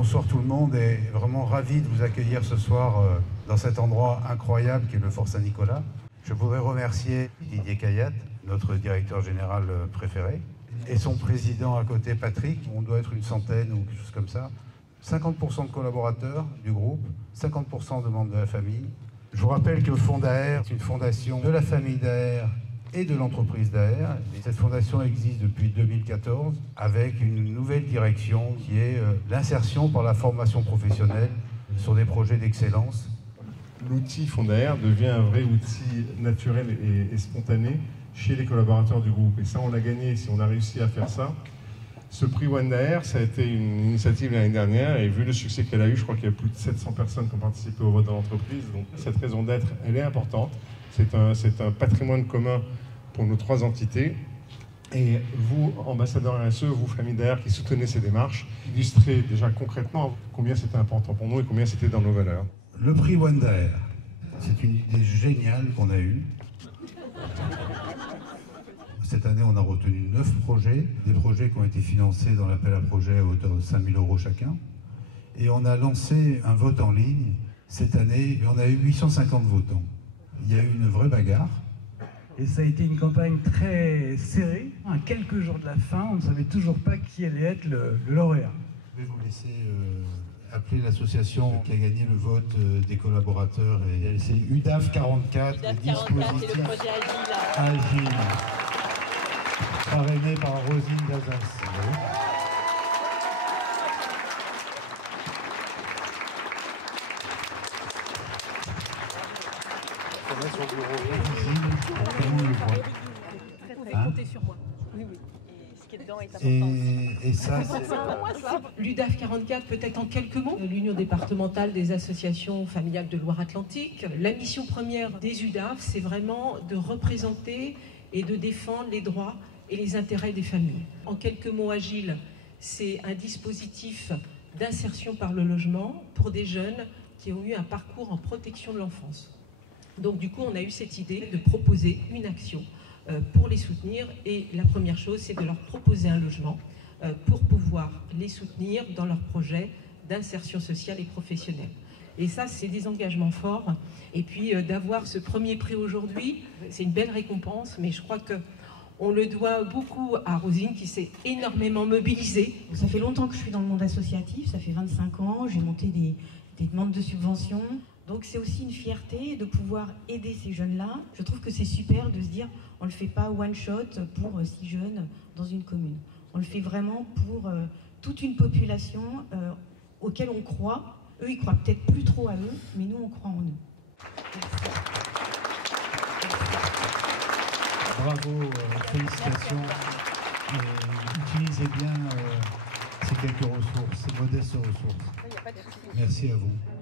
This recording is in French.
Bonsoir tout le monde et vraiment ravi de vous accueillir ce soir dans cet endroit incroyable qui est le Fort Saint-Nicolas. Je voudrais remercier Didier Cayat, notre directeur général préféré, et son président à côté, Patrick. On doit être une centaine ou quelque chose comme ça. 50% de collaborateurs du groupe, 50% de membres de la famille. Je vous rappelle que le Fonds Daher est une fondation de la famille Daher et de l'entreprise Daher. Cette fondation existe depuis 2014 avec une nouvelle direction qui est l'insertion par la formation professionnelle sur des projets d'excellence. L'outil Fonds Daher devient un vrai outil naturel et spontané chez les collaborateurs du groupe. Et ça, on l'a gagné si on a réussi à faire ça. Ce prix One Daher, ça a été une initiative l'année dernière et vu le succès qu'elle a eu, je crois qu'il y a plus de 700 personnes qui ont participé au vote de l'entreprise. Donc cette raison d'être, elle est importante. C'est un patrimoine commun pour nos 3 entités. Et vous, ambassadeurs RSE, vous, famille Daher, qui soutenez ces démarches, illustrez déjà concrètement combien c'était important pour nous et combien c'était dans nos valeurs. Le prix One Daher, c'est une idée géniale qu'on a eue. Cette année, on a retenu 9 projets, des projets qui ont été financés dans l'appel à projets à hauteur de 5 000 € chacun. Et on a lancé un vote en ligne cette année et on a eu 850 votants. Il y a eu une vraie bagarre. Et ça a été une campagne très serrée. À quelques jours de la fin, on ne savait toujours pas qui allait être le lauréat. Je vais vous laisser appeler l'association qui a gagné le vote des collaborateurs. Et c'est UDAF 44, UDAF le 44, dispositif c'est le projet Agile. Parrainé par Rosine Dazas. Comptez sur moi. Oui, oui. Et ce qui est dedans est important. Et ça, L'UDAF 44, peut-être en quelques mots, l'Union départementale des associations familiales de Loire-Atlantique. La mission première des UDAF, c'est vraiment de représenter et de défendre les droits et les intérêts des familles. En quelques mots, Agile, c'est un dispositif d'insertion par le logement pour des jeunes qui ont eu un parcours en protection de l'enfance. Donc du coup, on a eu cette idée de proposer une action pour les soutenir. Et la première chose, c'est de leur proposer un logement pour pouvoir les soutenir dans leurs projets d'insertion sociale et professionnelle. Et ça, c'est des engagements forts. Et puis d'avoir ce premier prix aujourd'hui, c'est une belle récompense, mais je crois qu'on le doit beaucoup à Rosine qui s'est énormément mobilisée. Ça fait longtemps que je suis dans le monde associatif, ça fait 25 ans, j'ai monté des demandes de subventions. Donc c'est aussi une fierté de pouvoir aider ces jeunes-là. Je trouve que c'est super de se dire, on ne le fait pas one shot pour 6 jeunes dans une commune. On le fait vraiment pour toute une population auquel on croit. Eux, ils croient peut-être plus trop à eux, mais nous, on croit en eux. Merci. bravo, félicitations. Utilisez bien ces quelques ressources, ces modestes ressources. Merci à vous.